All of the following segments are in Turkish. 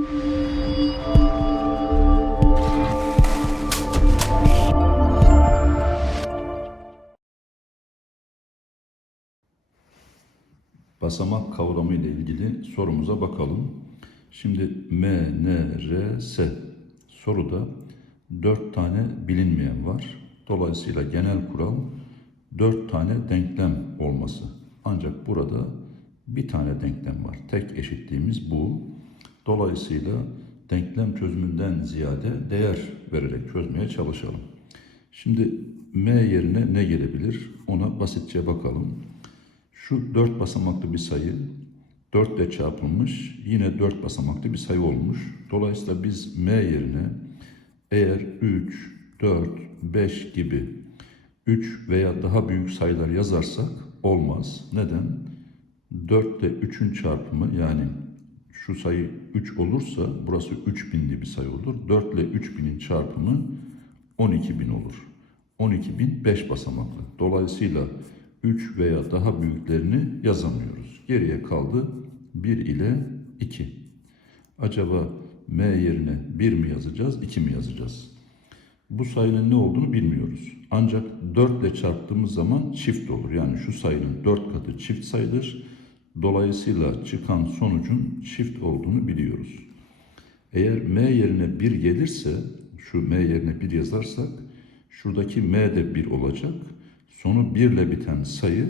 Basamak kavramı ile ilgili sorumuza bakalım. Şimdi M, N, R, S soruda dört tane bilinmeyen var. Dolayısıyla genel kural dört tane denklem olması. Ancak burada bir tane denklem var. Tek eşitliğimiz bu. Dolayısıyla denklem çözümünden ziyade değer vererek çözmeye çalışalım. Şimdi M yerine ne gelebilir? Ona basitçe bakalım. Şu dört basamaklı bir sayı 4 ile çarpılmış yine 4 basamaklı bir sayı olmuş. Dolayısıyla biz m yerine eğer 3, 4, 5 gibi 3 veya daha büyük sayılar yazarsak olmaz. Neden? 4 ile 3'ün çarpımı yani şu sayı 3 olursa burası 3000'li bir sayı olur. 4 ile 3000'in çarpımı 12000 olur. 12000 5 basamaklı. Dolayısıyla 3 veya daha büyüklerini yazamıyoruz. Geriye kaldı 1 ile 2. Acaba m yerine 1 mi yazacağız, 2 mi yazacağız? Bu sayının ne olduğunu bilmiyoruz. Ancak 4 ile çarptığımız zaman çift olur. Yani şu sayının 4 katı çift sayıdır. Dolayısıyla çıkan sonucun çift olduğunu biliyoruz. Eğer m yerine 1 gelirse, şu m yerine 1 yazarsak, şuradaki m de 1 olacak. Sonu 1 ile biten sayı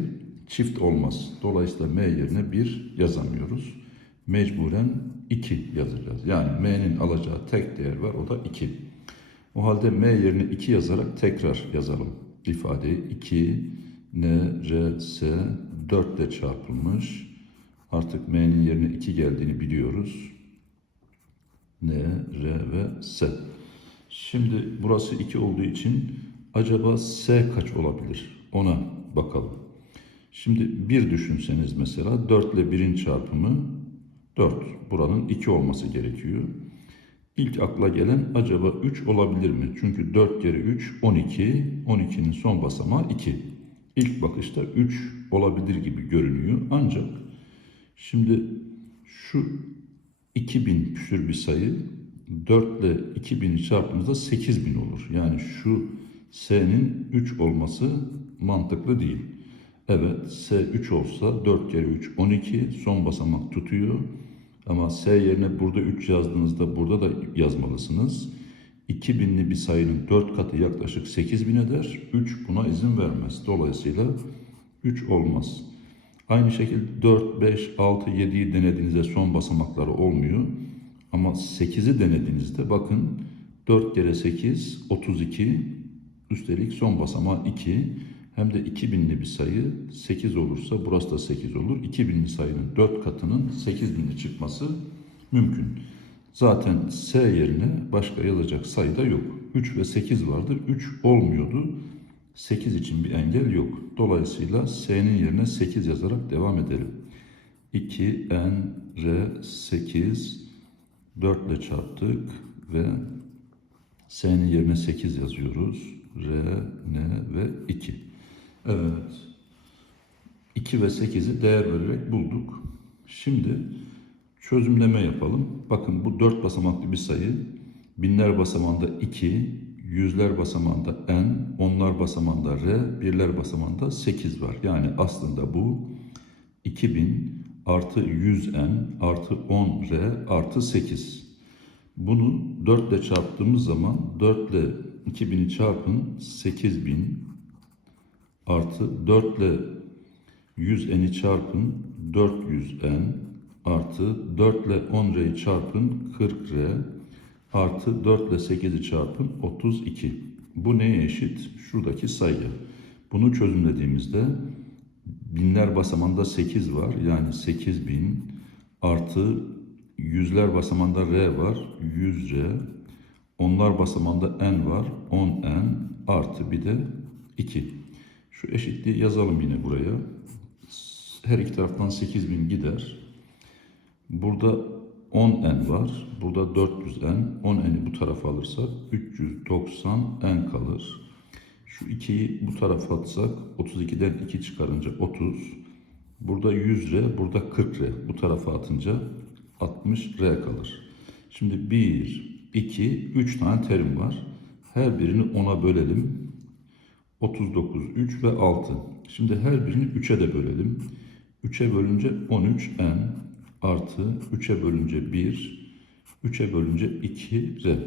çift olmaz. Dolayısıyla m yerine 1 yazamıyoruz. Mecburen 2 yazacağız. Yani m'nin alacağı tek değer var o da 2. O halde m yerine 2 yazarak tekrar yazalım. İfadeyi 2 n r s 4 ile çarpılmış. Artık m'nin yerine 2 geldiğini biliyoruz. n, r ve s. Şimdi burası 2 olduğu için acaba s kaç olabilir? Ona bakalım. Şimdi 1 düşünseniz mesela 4 ile 1'in çarpımı 4. Buranın 2 olması gerekiyor. İlk akla gelen acaba 3 olabilir mi? Çünkü 4 kere 3 12. 12'nin son basamağı 2. İlk bakışta 3 olabilir gibi görünüyor. Ancak şimdi şu 2000 küsür bir sayı 4 ile 2000'i çarptığımızda 8000 olur. Yani şu s'nin 3 olması mantıklı değil. Evet S 3 olsa 4 kere 3 12 son basamak tutuyor. Ama S yerine burada 3 yazdığınızda burada da yazmalısınız. 2000'li bir sayının 4 katı yaklaşık 8000 eder. 3 buna izin vermez. Dolayısıyla 3 olmaz. Aynı şekilde 4, 5, 6, 7'yi denediğinizde son basamakları olmuyor. Ama 8'i denediğinizde bakın 4 kere 8 32 üstelik son basamağı 2 hem de 2000'li bir sayı 8 olursa burası da 8 olur. 2000'li sayının 4 katının 8000'li çıkması mümkün. Zaten S yerine başka yazacak sayı da yok. 3 ve 8 vardır. 3 olmuyordu. 8 için bir engel yok. Dolayısıyla S'nin yerine 8 yazarak devam edelim. 2 N R 8 4 ile çarptık ve S'nin yerine 8 yazıyoruz. R, N ve 2. Evet. 2 ve 8'i değer vererek bulduk. Şimdi çözümleme yapalım. Bakın bu 4 basamaklı bir sayı. Binler basamağında 2, yüzler basamağında n, onlar basamağında r, birler basamağında 8 var. Yani aslında bu 2000 artı 100n artı 10r artı 8. Bunu 4 ile çarptığımız zaman 4 ile 2000'i çarpın 8000 artı 4 ile 100n'i çarpın 400n artı 4 ile 10r'yi çarpın 40r artı 4 ile 8'i çarpın 32. Bu neye eşit? Şuradaki sayı. Bunu çözümlediğimizde binler basamanda 8 var. Yani 8000 artı yüzler basamanda r var. 100r. Onlar basamanda n var. 10n artı bir de 2. Şu eşitliği yazalım yine buraya. Her iki taraftan 8000 gider. Burada 10n var. Burada 400n. 10n'i bu tarafa alırsak 390n kalır. Şu 2'yi bu tarafa atsak 32'den 2 çıkarınca 30. Burada 100r, burada 40r. Bu tarafa atınca 60r kalır. Şimdi 1, 2, 3 tane terim var. Her birini 10'a bölelim. 39, 3 ve 6. Şimdi her birini 3'e de bölelim. 3'e bölünce 13 n artı 3'e bölünce 1, 3'e bölünce 2 r.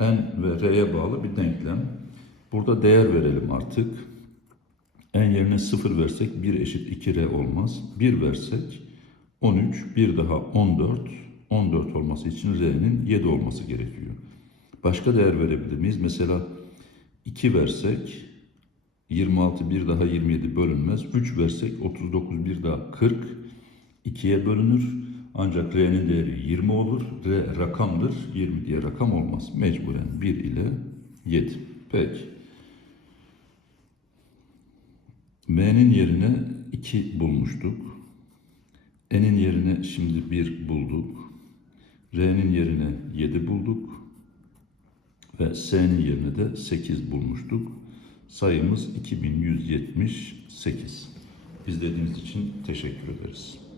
n ve r'ye bağlı bir denklem. Burada değer verelim artık. n yerine 0 versek 1 eşit 2r olmaz. 1 versek 13, 1 daha 14. 14 olması için r'nin 7 olması gerekiyor. Başka değer verebilir miyiz? Mesela 2 versek 26 bir daha 27 bölünmez. 3 versek 39 bir daha 40 2'ye bölünür. Ancak R'nin değeri 20 olur. R rakamdır. 20 diye rakam olmaz. Mecburen 1 ile 7. Peki. M'nin yerine 2 bulmuştuk. N'in yerine şimdi 1 bulduk. R'nin yerine 7 bulduk. Ve S'nin yerine de 8 bulmuştuk. Sayımız 2178. İzlediğiniz için teşekkür ederiz.